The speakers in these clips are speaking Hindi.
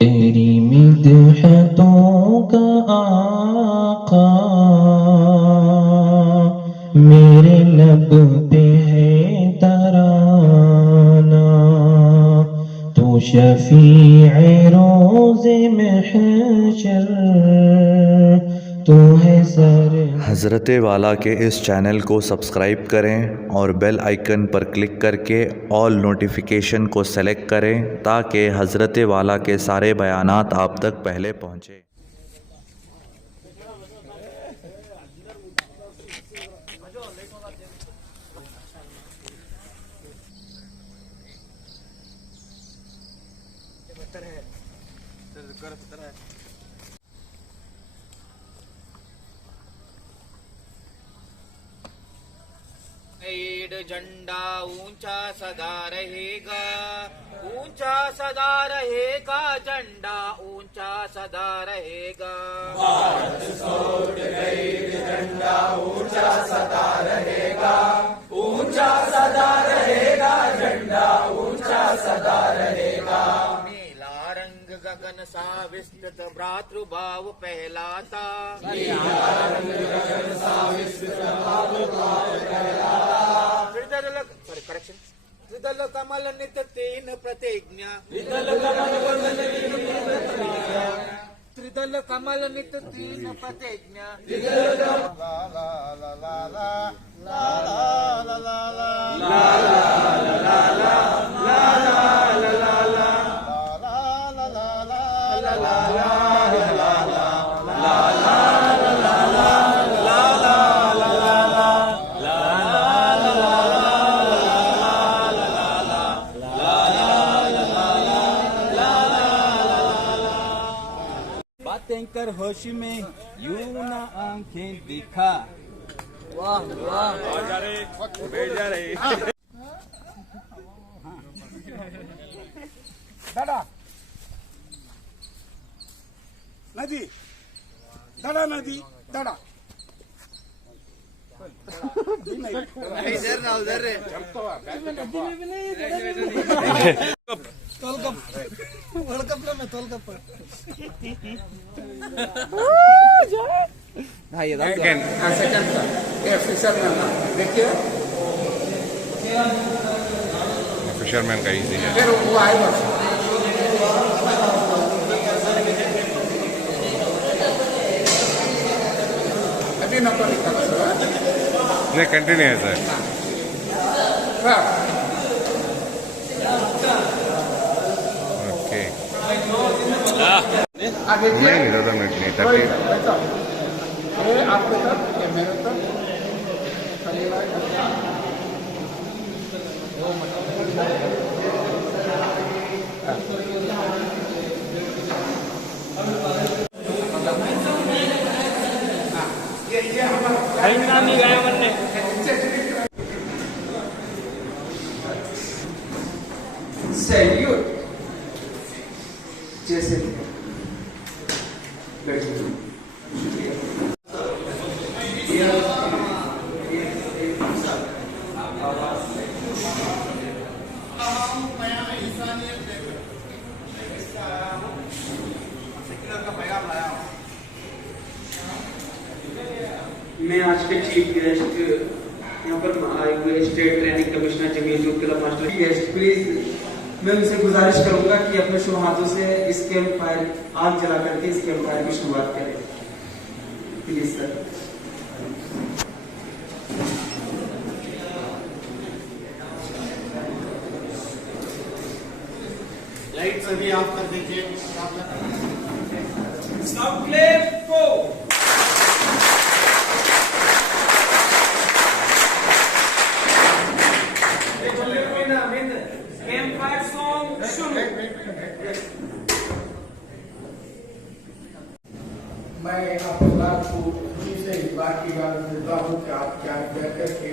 तेरी मिदहतों का आका मेरे लब पे है तराना, तू शफीए रोज़े महशर, तू है सर। हज़रत वाला के इस चैनल को सब्सक्राइब करें और बेल आइकन पर क्लिक करके ऑल नोटिफिकेशन को सेलेक्ट करें ताकि हज़रत वाला के सारे बयानात आप तक पहले पहुँचे। झंडा ऊंचा सदा रहेगा, ऊंचा सदा रहेगा, झंडा ऊंचा सदा रहेगा। भारत छोड़ गई झंडा ऊंचा सदा रहेगा, ऊंचा सदा रहेगा, झंडा ऊंचा सदा रहेगा। नीला रंग गगन सा विस्तृत भ्रातृभाव पहलाता, नीला रंग गगन सा विस्तृत भ्रातृभाव पहलाता। त्रिदल कमल नित तीन प्रतिज्ञा, त्रिदल कमल नित तीन प्रतिज्ञा। बातें कर होश में यूं ना आंखें दिखा। वाह वाह दादा नदी दादा नदी दादा इधर ना उधर रे। वर्ल्ड कप में तोल कप फिशरमैन का इजी है। फिर वो आएगा अभी नंबर नहीं कंटिन्यू है सर। ओके नहीं ज़्यादा मिनट नहीं 30। आपके तरफ या मेरे तरफ सैल्यूट जैसे मैं आज के चीफ गेस्ट यहाँ पर आए हुए state training commissioner Jameel master guest please मैं उनसे गुजारिश करूंगा कि अपने शुभ हाथों से इस कैंप फायर आग जला करके इस कैंप फायर की शुरुआत करें। Please sir. लाइट सभी ऑफ कर दीजिए। स्टॉप क्लिप को कैंप फायर सॉन्ग शुरू। मैं आपको खुशी से इस बात की बात देता हूँ कि आप क्या बेहतर के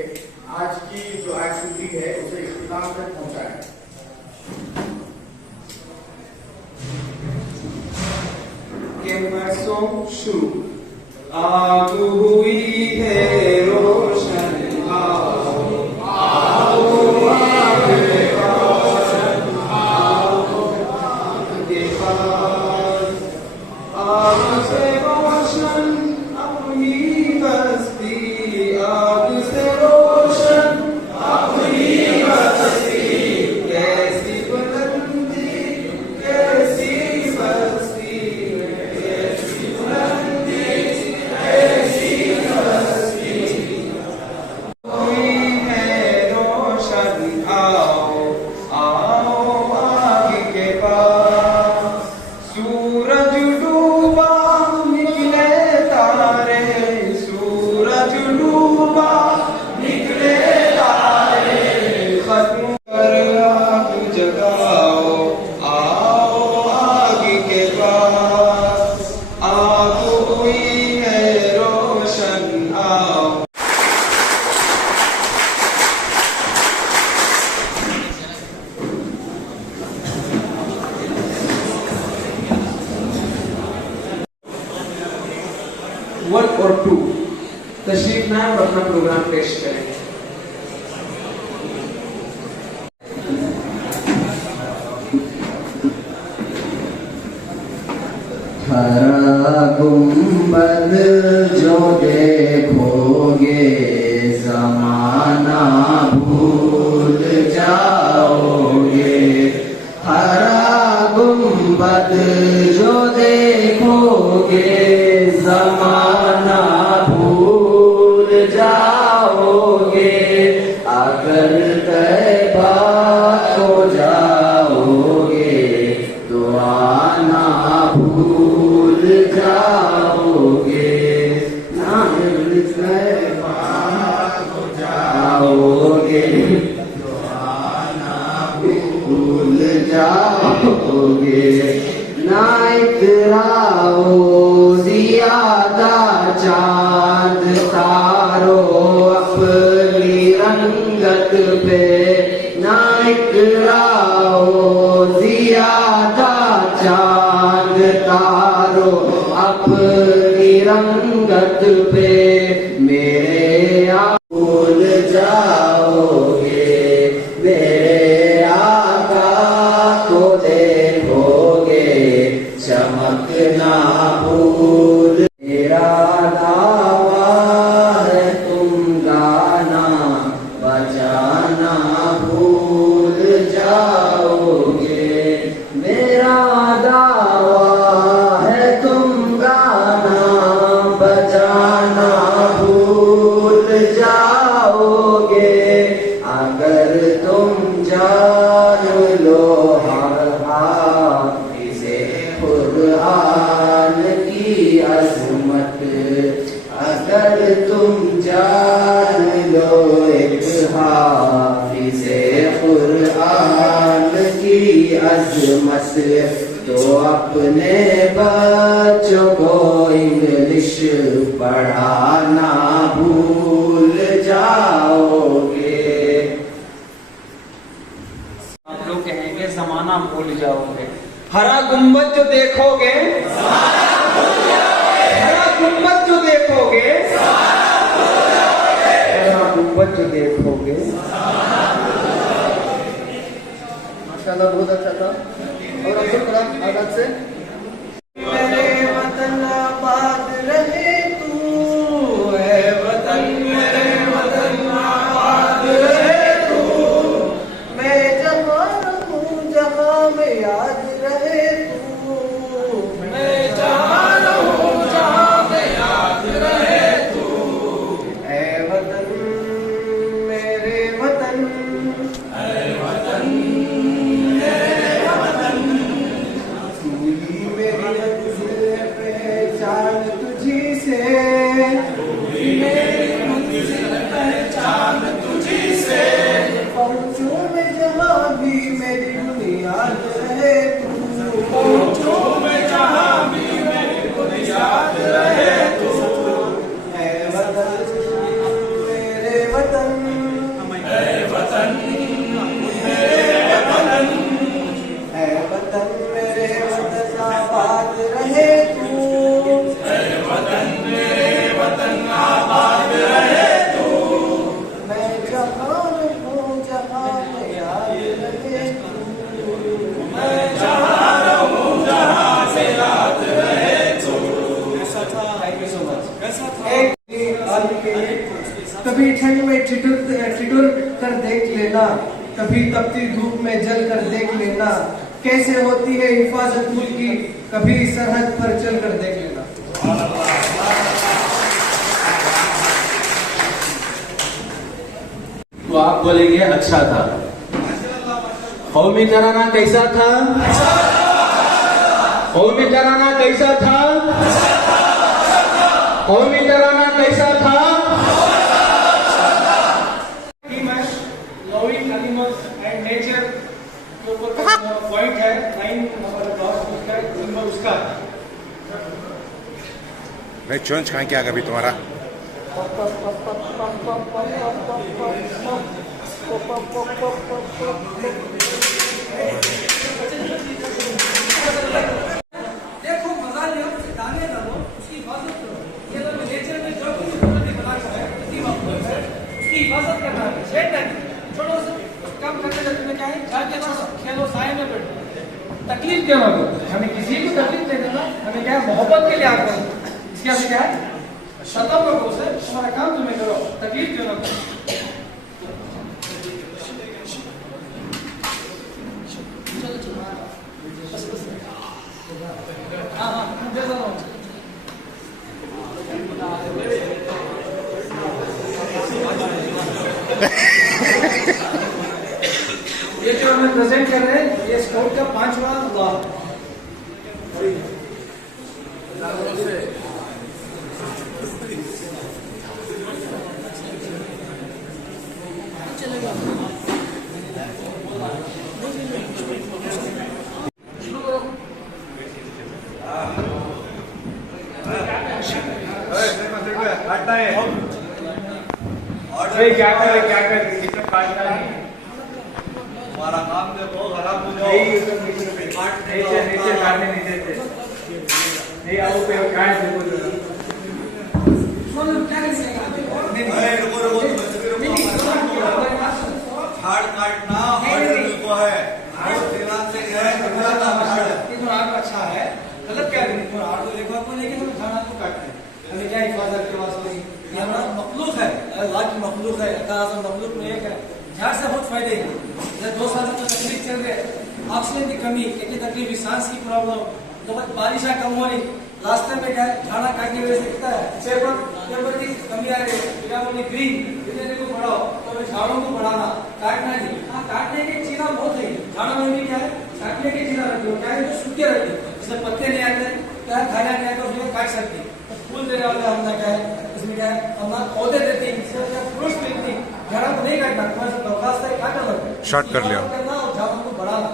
आज की जो एक्टिविटी है उसे इख्तिताम तक पहुँचाएं। कैंप फायर सॉन्ग शुरू। आग हुई है रोशन के पास आओ आओ आग के पास, सूरज डूबा निकले तारे, सूरज डूबा निकले तारे, खत्म कर आग जगाओ, आओ आग के पास, आग हुई है रोशन आओ। वन और टू तशरीफ लाएं और अपना प्रोग्राम पेश करें। हरा गुंबद जो देखोगे जमाना भूल जाओगे, हरा गुंबद जो देखोगे जमाना भूल जाओगे, अगर तैबा हो जाओगे तो आना भूल जाओगे, ना तैबा हो जाओगे तो आना भूल जाओगे, ना इतराओ ज़ियादा चांद तारो अपनी रंगत पे, ना इतराओ ज़ियादा चांद तारो अपनी रंगत पे, मेरे भूल जाओगे, मेरे आका को देखोगे चमकना भूल, मेरा दावा है तुम गाना बजाना भूल जाओगे, मेरा दावा है तुम गाना बजाना भूल जाओगे, अगर तुम जान लो हर हाफिज़े कुरान की अज़मत, अगर तुम जान लो एक हाफिज़े कुरान की अज़मत, तो अपने बच्चों को इंग्लिश पढ़ाना भूल जाओगे। आप लोग कहेंगे जमाना भूल जाओगे, हरा गुंबद जो देखोगे, हरा गुंबद जो देखोगे, हरा गुंबद जो देखोगे। माशाल्लाह बहुत अच्छा था। और अब थोड़ा आगाज से मेरे वतन आबाद रहे तू, है वतन मेरे वतन आबाद रहे तू, मैं जहाँ रहूँ जहाँ में याद रहे तू, मैं जहाँ रहूँ जहाँ में याद रहे तू, है वतन मेरे वतन, है वतन मेरे वतन, तू ही मेरी मंजिल है पहचान तुझी से, तू ही मेरी मंजिल है पहचान तुझी से, पहुँचूं मैं जहाँ भी मेरी बुनियाद रहे तू, पहुँचूं मैं जहाँ भी मेरी बुनियाद रहे तू, है वतन मेरे वतन, है वतन मेरे वतन, है वतन मेरे वतन आबाद रहे तू, है वतन मेरे वतन आबाद रहे तू, मैं जहाँ रहूँ जहाँ में याद रहे तू, मैं जहाँ रहूँ जहाँ से याद रहे तू। Thank you so much. एक आदमी के लिए कभी ठंड में ठिठुर कर देख लेना, कभी तपती धूप में जल कर देख लेना, कैसे होती है हिफाजत मुल्क की, कभी सरहद पर चल कर देख लेना। तो आप बोलेंगे अच्छा था, कौमी तराना कैसा था? कौमी तराना कैसा था? कौमी तराना कैसा था? लविंग एनिमल्स एंड नेचर के ऊपर पॉइंट है 9 नंबर क्लास उसका सिंबल उसका नहीं चोंच कहाँ क्या कभी तुम्हारा देखो मजा लियो गाने डालो उसकी हिफाजत करो ये तो नेचर में जो कुछ प्रकृति बना है उसकी हिफाजत करना है शेड है छोड़ो उसे कम करते रहते में क्या है जाके छोड़ो खेलो साए में बैठो तकलीफ क्यों ना हमें किसी को तकलीफ नहीं देना हमें क्या है मोहब्बत के लिए आकर इसके आगे क्या है शतम करो उसे तुम्हारा काम तुम्हें करो तकलीफ क्यों ना करो ये जो हमें प्रेजेंट कर रहे हैं ये स्कोर का 5वां लॉ क्या कर कितना काटना है हमारा काम देखो खराब हो जाओ नीचे काटने नहीं देते नहीं आओ पे काट देखो झाड़ काटना को है अच्छा है गलत क्या देखो लेकिन हम खाना को काटते हैं हमें क्या हिफाजत के वास्ते ये हमारा मखलूक है अल्लाह की मखलूक है मखलूक में एक है झाड़ से बहुत फायदे हैं 2 साल से तकलीफ चल रहे ऑक्सीजन की कमी एक तकलीफ सांस की प्रॉब्लम तो बारिश कम हो रही रास्ते में क्या है झाड़ा काटने की वजह से कितना है पेपर की कमी आ रही है ग्रीन को बढ़ाओ तो झाड़ों को बढ़ाना काटना नहीं हाँ काटने की चीज़ा बहुत है झाड़ों में भी क्या है काटने की चीज़ा रहती है क्या है जो सूखे रहती है जिसमें पत्ते नहीं आते क्या खाना नहीं आता उसमें काट सकती फूल देने वाले हमने क्या है इसमें क्या है हम पौधे देते हैं फ्रूट्स मिलती झाड़ा को नहीं काटना तुम्हारे साथ दरखास्त है काटना लगता है शॉर्ट कर लिया करना और झाड़ों को बढ़ाना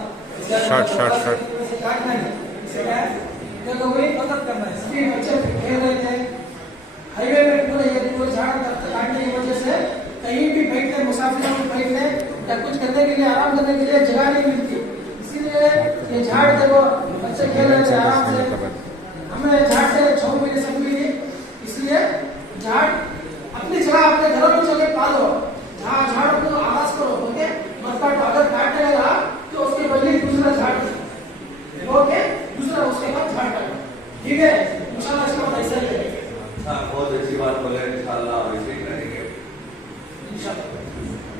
शॉर्ट काटना नहीं इससे क्या है देखो वही मदद करना है स्पीड बच्चे खेल रहे थे हाईवे में पूरे ये झाड़ काटने की वजह से कहीं भी बैठने मुसाफिरों को बैठने या कुछ करने के लिए आराम करने के लिए जगह नहीं मिलती इसीलिए ये झाड़ देखो बच्चे खेल रहे थे आराम से हमें झाड़ से 6 महीने सब मिली इसलिए झाड़ अपनी जगह अपने घरों में चले पालो झाड़ को आवाज करो ओके मत काटो अगर काटने लगा तो उसके बदले दूसरा झाड़ ओके दूसरा उसके बाद झाड़ काटो ठीक है इंशाल्लाह इसका ऐसा ही है बहुत अच्छी बात बोले इंशाल्लाह वैसे ही करेंगे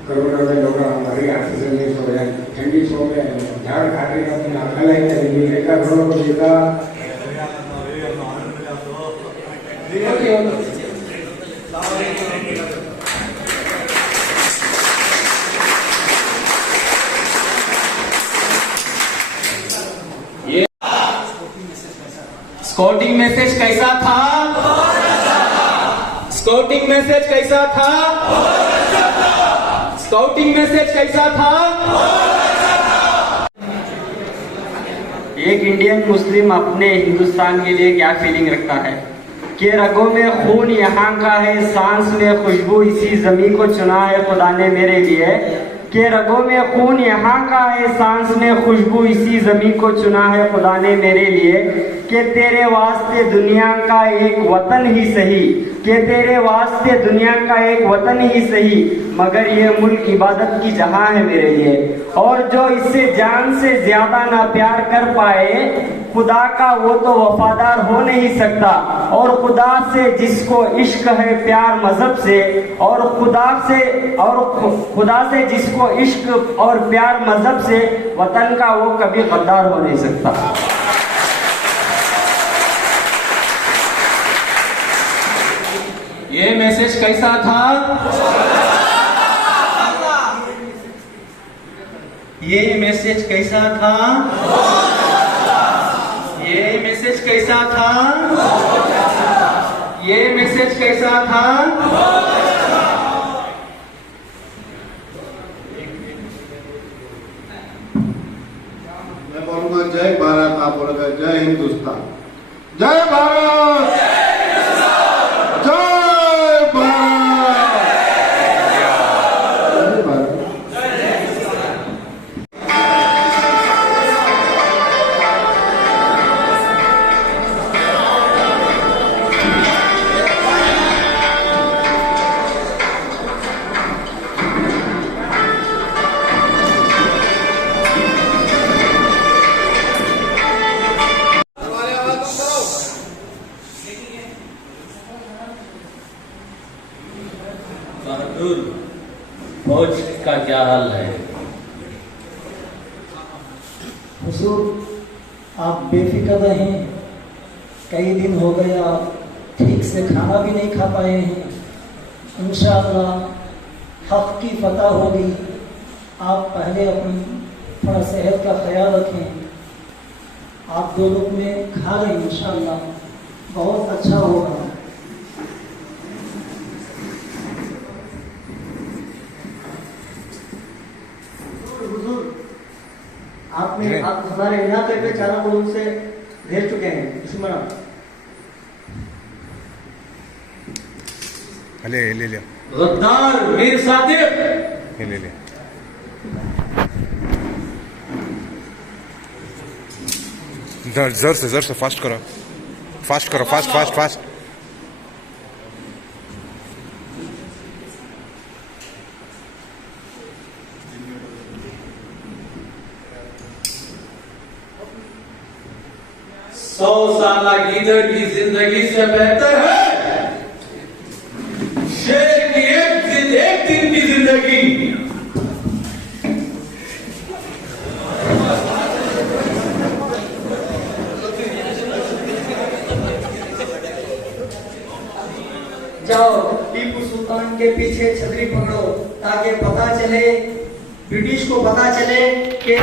कोरोना में लोग हमारी ऑक्सीजन नहीं सो रहे ठंडी सो में झाड़ काटेगा अपने अकेला ही करेंगे एक घरों को देगा स्काउटिंग मैसेज कैसा था? स्काउटिंग मैसेज कैसा था? स्काउटिंग मैसेज कैसा था? एक इंडियन मुस्लिम अपने हिंदुस्तान के लिए क्या फीलिंग रखता है कि रगों में खून यहाँ का है, सांस में खुशबू इसी जमीन को चुना है खुदा ने मेरे लिए। कि रगों में खून यहाँ का है, सांस में खुशबू इसी जमीन को चुना है खुदा ने मेरे लिए। कि तेरे वास्ते दुनिया का एक वतन ही सही, कि तेरे वास्ते दुनिया का एक वतन ही सही, मगर ये मुल्क इबादत की जगह है मेरे लिए। और जो इससे जान से ज्यादा ना प्यार कर पाए खुदा का वो तो वफादार हो नहीं सकता। और खुदा से जिसको इश्क है प्यार मजहब से, और खुदा से जिसको इश्क और प्यार मजहब से, वतन का वो कभी गद्दार हो नहीं सकता। ये मैसेज कैसा था? ये मैसेज कैसा था? ये मैसेज कैसा था? ये मैसेज कैसा था? मैं बोलूंगा जय भारत, आप बोलोगे जय हिंदुस्तान। जय भारत, जय भारत, जय भारत। बहादुर फौज का क्या हाल है? हुजूर, आप बेफिक्र रहें। कई दिन हो गए आप ठीक से खाना भी नहीं खा पाए हैं। इंशाअल्लाह हक की फतह होगी। आप पहले अपनी थोड़ा सेहत का ख्याल रखें। आप 2 लुक़मे खा लें, इंशाअल्लाह बहुत अच्छा होगा। आपने आप हमारे इलाके पे 4 मुल्क से भेज चुके हैं दुश्मन। ले ले ले गद्दार मीर सादिक, ले ले ले जोर से फास्ट करो, फास्ट करो, फास्ट फास्ट फास्ट। 100 साल गीदड़ की जिंदगी से बेहतर है शेर की एक दिन की जिंदगी। जाओ टीपू सुल्तान के पीछे छतरी पकड़ो ताकि पता चले, ब्रिटिश को पता चले कि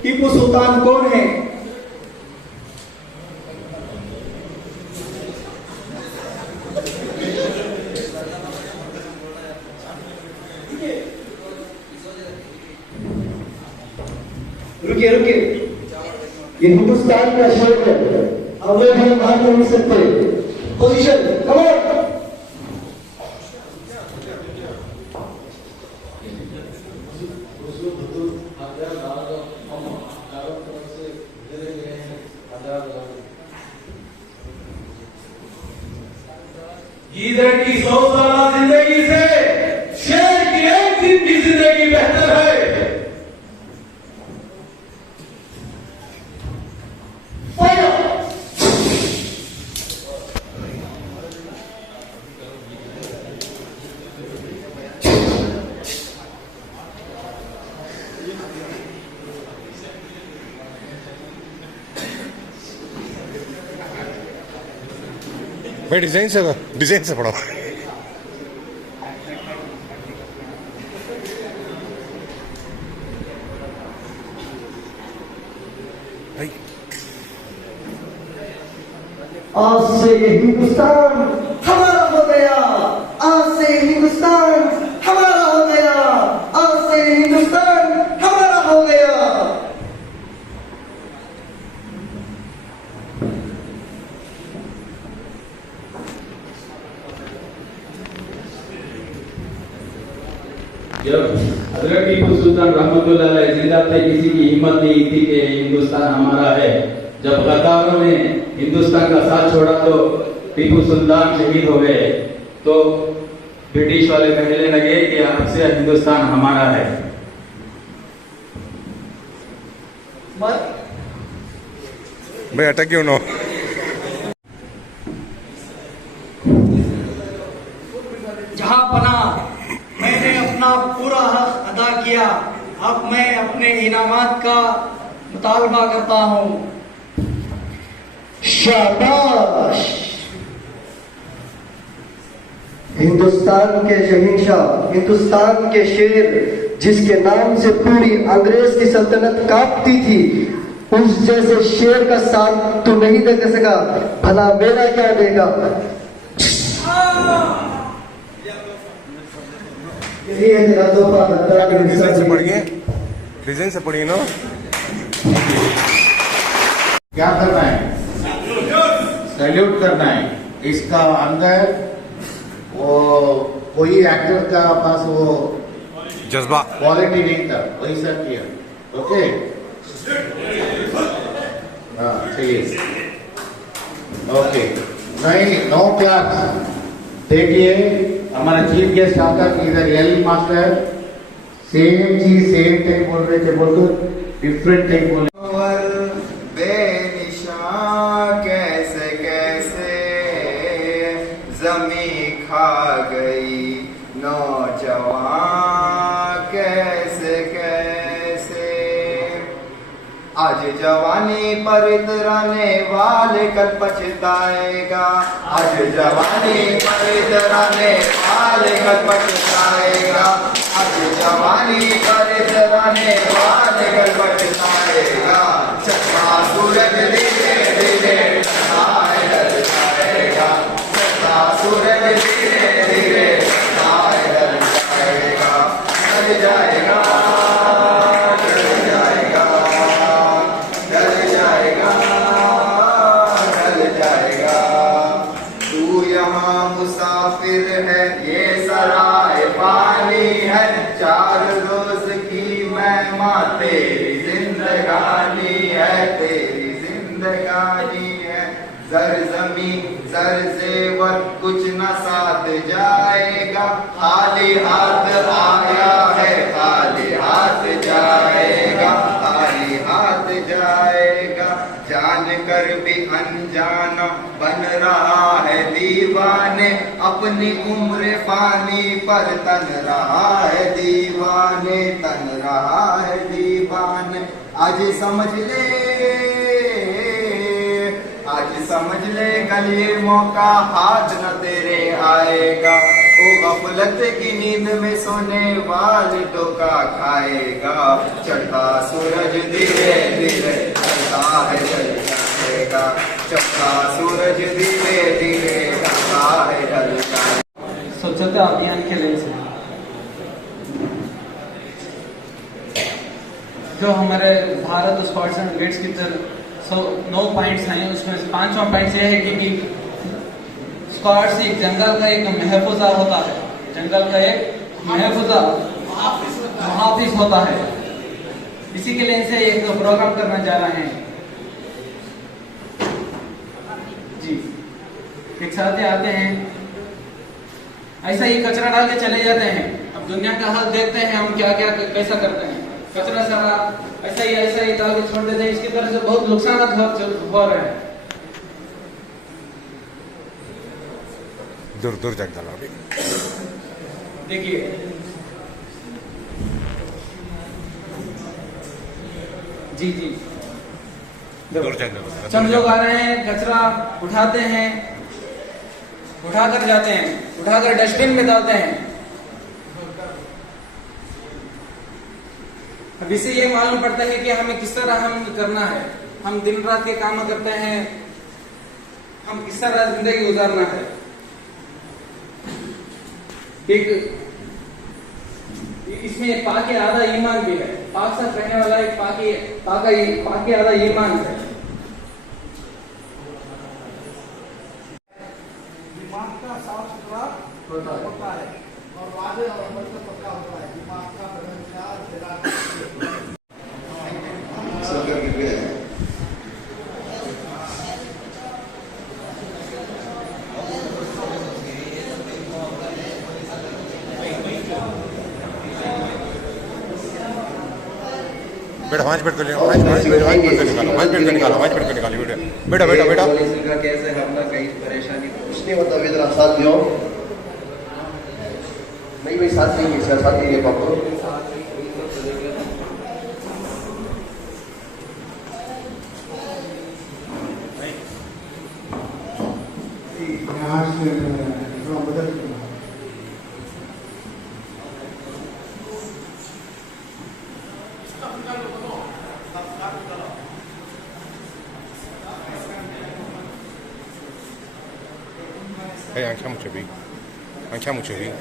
टीपू सुल्तान कौन है। रुकिए रुकिए, ये हिंदुस्तान का शहर है, अब वे हम बाहर नहीं सकते। Position, come on. गीदड़ की 100 साल जिंदगी से शेर की एक दिन की जिंदगी बेहतर है। भाई डिजाइन से पढ़ो। भाई आज से ये हिंदुस्तान हमारा हो गया, आज से हिंदुस्तान हमारा हो गया, आज से हिंदुस्तान हमारा हो गया। जब हजरत टीपू सुल्तान रहमतुल्लाह अलैह जिंदा थे, किसी की हिम्मत नहीं थी कि हिंदुस्तान हमारा है। जब गद्दारों ने हिंदुस्तान का साथ छोड़ा तो टीपू सुल्तान शहीद हो गए, तो ब्रिटिश वाले कहने लगे कि अब से हिंदुस्तान हमारा है। भाई अटक क्यों ना। जहां पना मैंने अपना पूरा हक अदा किया, अब मैं अपने इनामात का मुतालबा करता हूं। शाबाश। हिंदुस्तान के शहंशाह, हिंदुस्तान के शेर जिसके नाम से पूरी अंग्रेज की सल्तनत कांपती थी, उस जैसे शेर का साथ तू नहीं दे सका, भला मेरा क्या देगा। यही है तेरा तोहफा। डिजाइन से पढ़िए, डिजाइन से पढ़िए ना। क्या करना है? सैल्यूट करना है। इसका अंदर वो कोई एक्टर का पास वो जज्बा क्वालिटी नहीं था, वही सब किया। ओके, हाँ चाहिए। ओके, नहीं, नो क्लास। देखिए हमारा चीफ गेस्ट आकर इधर एल मास्टर सेम चीज सेम टाइम बोल रहे थे, बोल दो डिफरेंट टाइम बोले। बेनिशान कैसे कैसे जमी खा गई नौजवान कैसे कैसे, आज जवानी पर इतराने वाले कल पछताएगा, आज जवानी पर इतराने वाले कल पछताएगा, आज जवानी पर इतराने वाले कल पछताएगा। चक्का सूरज धीरे धीरे ढल जाएगा, चक्का सूरज धीरे धीरे ढल जाएगा, ढल जाएगा, ढल जाएगा, ढल जाएगा, ढल जाएगा। तू यहाँ मुसाफिर है, ये सराय पानी है, 4 रोज की मेहमान तेरी जिंदगानी है, तेरी जिंदगानी है। जर जमी जर जेवर कुछ न साथ जाएगा, खाली हाथ आया है खाली हाथ जाएगा, खाली हाथ जाएगा। जान कर भी अनजाना बन रहा है दीवाने, अपनी उम्र फानी पर तन रहा है दीवाने, तन रहा है दीवाने। आज समझ ले, आज समझ ले, कल ये मौका हाथ न तेरे आएगा, ओ गफलत की नींद में सोने वाले धोखा खाएगा। चढ़ता सूरज धीरे धीरे ढलता है ढल जाएगा, चढ़ता सूरज धीरे धीरे ढलता है ढल जाएगा। स्वच्छता अभियान के लिए से जो हमारे भारत स्कॉट्स एंड गाइड्स की तरफ 9 पॉइंट्स हैं, उसमें से 5वां पॉइंट यह है कि स्कॉट्स एक जंगल का एक महफूजा होता है, जंगल का एक महफूजा मुहाफिज होता है। इसी के लिए से एक प्रोग्राम करना चाह रहे हैं जी। एक साथ आते हैं, ऐसा ही कचरा डाल के चले जाते हैं। अब दुनिया का हाल देखते हैं हम क्या क्या कैसा करते हैं, कचरा सारा ऐसा ही डाल के छोड़ देते हैं। इसकी तरह से बहुत नुकसान हो रहे हैं। दूर दूर जाके डाला अभी। देखिए जी जी, दूर जाके डाला। सब लोग आ रहे हैं, कचरा उठाते हैं, उठाकर जाते हैं, उठाकर डस्टबिन में डालते हैं। अब इससे ये मालूम पड़ता है कि हमें किस तरह हम करना है। हम दिन रात के काम करते हैं, हम किस तरह जिंदगी गुजारना है। एक इसमें पाक आधा ईमान भी है, पाक साथ रहने वाला एक पाक आधा ईमान है। दिमाग का साफ सुथरा होता है और वादे और अमल का पक्का होता है। दिमाग का बेटा 5 मिनट के लिए 5 मिनट निकालो, 5 मिनट निकालो, 5 मिनट निकालो बेटा बेटा बेटा बेटा। कैसे हमला कहीं परेशानी कुछ नहीं होता। इधर साथ दियो, नहीं भाई साथ नहीं है, साथ नहीं है पापा। यहाँ से थोड़ा बदल Andiamo qui. Andiamoci qui.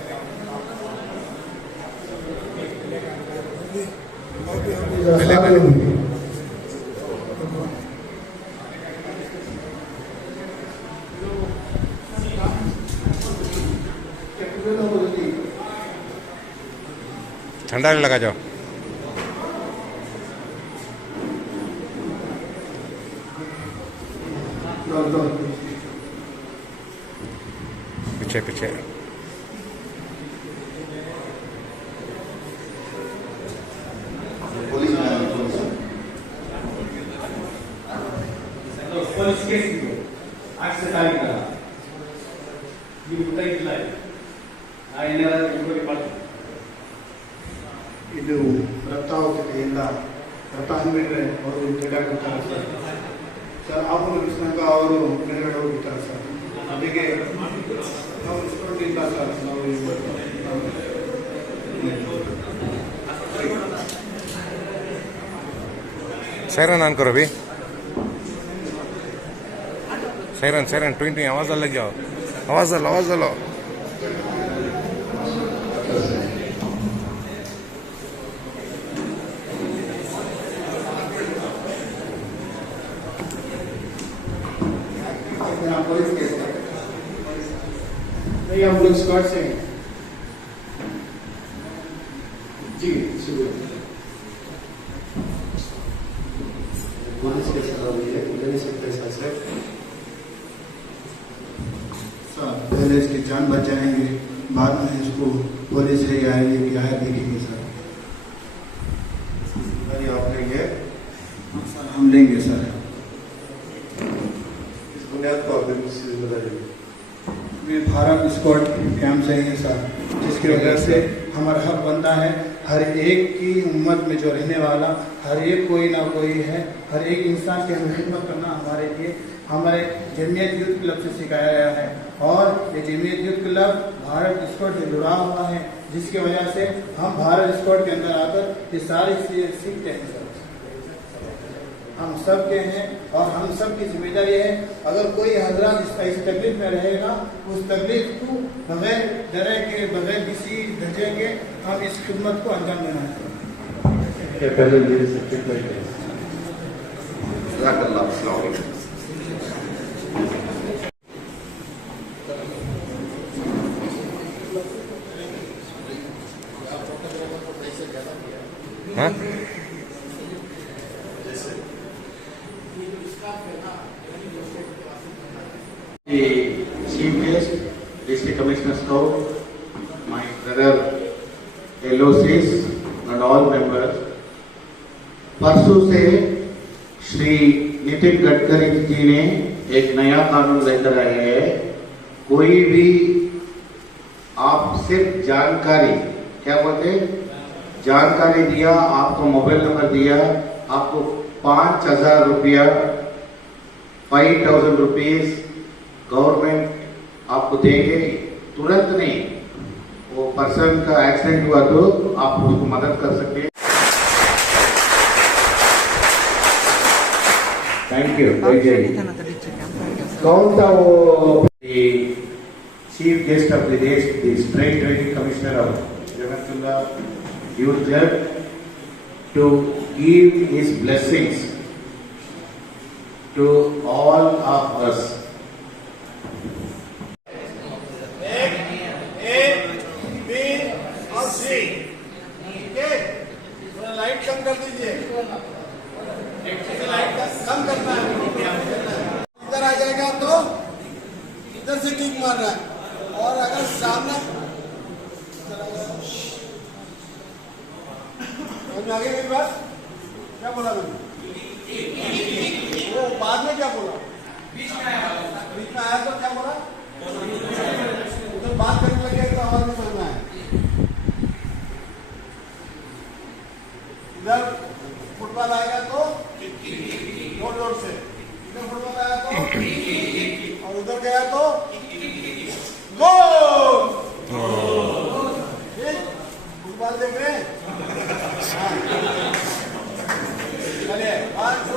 ठंडा नहीं लगा जाओ। पीछे पीछे पुलिस केस आज से तारीख का ये बताई दिलाई आईने इंक्वायरी पार्ट ಇದು ರಕ್ತಾವತಿಯಿಂದ ರಕ್ತ ಹಂಬಿಟ್ರೆ ಅವರು ಜಗಾಡ್ತಾರೆ ಸರ್ ಆ ಮುಗಿಸಿದಾಗ ಅವರು ಮೇಲ್ಗಡೆ ಹೋಗ್ತಾರೆ ಸರ್ ಅದಕ್ಕೆ ನಾವು ಇಸ್ಕೊಂಡಿಲ್ಲ ಸರ್ ನಾವು सायरन ऑन करो भी सायरन सायरन 20 आवाज लग जाओ आवाज डालो पुलिस केस नहीं हम लोग स्क्वाड से हैं जी सुबह पुलिस केस ले सकते हैं सर पहले इसकी जान बचाएंगे बाद में इसको पुलिस ले आएगी कि आए देखेंगे सर आप लेंगे सर हम लेंगे सर भारत स्क्वाड कैंप से हैं सर जिसकी वजह से हमारा हक बनता है हर एक की उम्मत में जो रहने वाला हर एक कोई ना कोई है हर एक इंसान की हमें खिदमत करना हमारे लिए हमारे जमीयत यूथ क्लब से सिखाया गया है और ये Jamiat youth club Bharat squad से जुड़ा हुआ है जिसकी वजह से हम भारत स्क्वाड के अंदर आकर ये सारी चीज़ें सीखते हैं सर हम सब के हैं और हम सब की जिम्मेदारी है अगर कोई हजरत ऐसी तकलीफ में रहेगा उस तकलीफ को बगैर डरे के बगैर किसी धजे के हम इस खिदमत को अंजाम देना है हाँ The chief guest, district commissioner Stowe, my brother LOCs and all members. परसों से श्री नितिन गडकरी जी ने एक नया कानून लेकर आए हैं कोई भी आप सिर्फ जानकारी क्या बोलते हैं जानकारी दिया आपको मोबाइल नंबर दिया आपको 5,000 रुपया 5,000 रुपीज गवर्नमेंट आपको देंगे तुरंत नहीं वो पर्सन का एक्सीडेंट हुआ तो आप उसको मदद कर सकते हैं थैंक यू कौन सा वो चीफ गेस्ट ऑफ द देश the state training commissioner of Jagatulla youth club to give his blessings to all of us light कम कर दीजिए लाइट कम करना है इधर आ जाएगा तो इधर से किक मार रहा है और अगर सामने आगे मेरी बात क्या बोला मैंने वो बाद में क्या बोला बीच में आया तो क्या बोला उधर बात करने लगे तो आवाज में समझ में आया इधर फुटबॉल आएगा तो जोर जोर से इधर फुटबॉल आया तो और उधर गया तो गोल फुटबॉल देख रहे हैं हाथ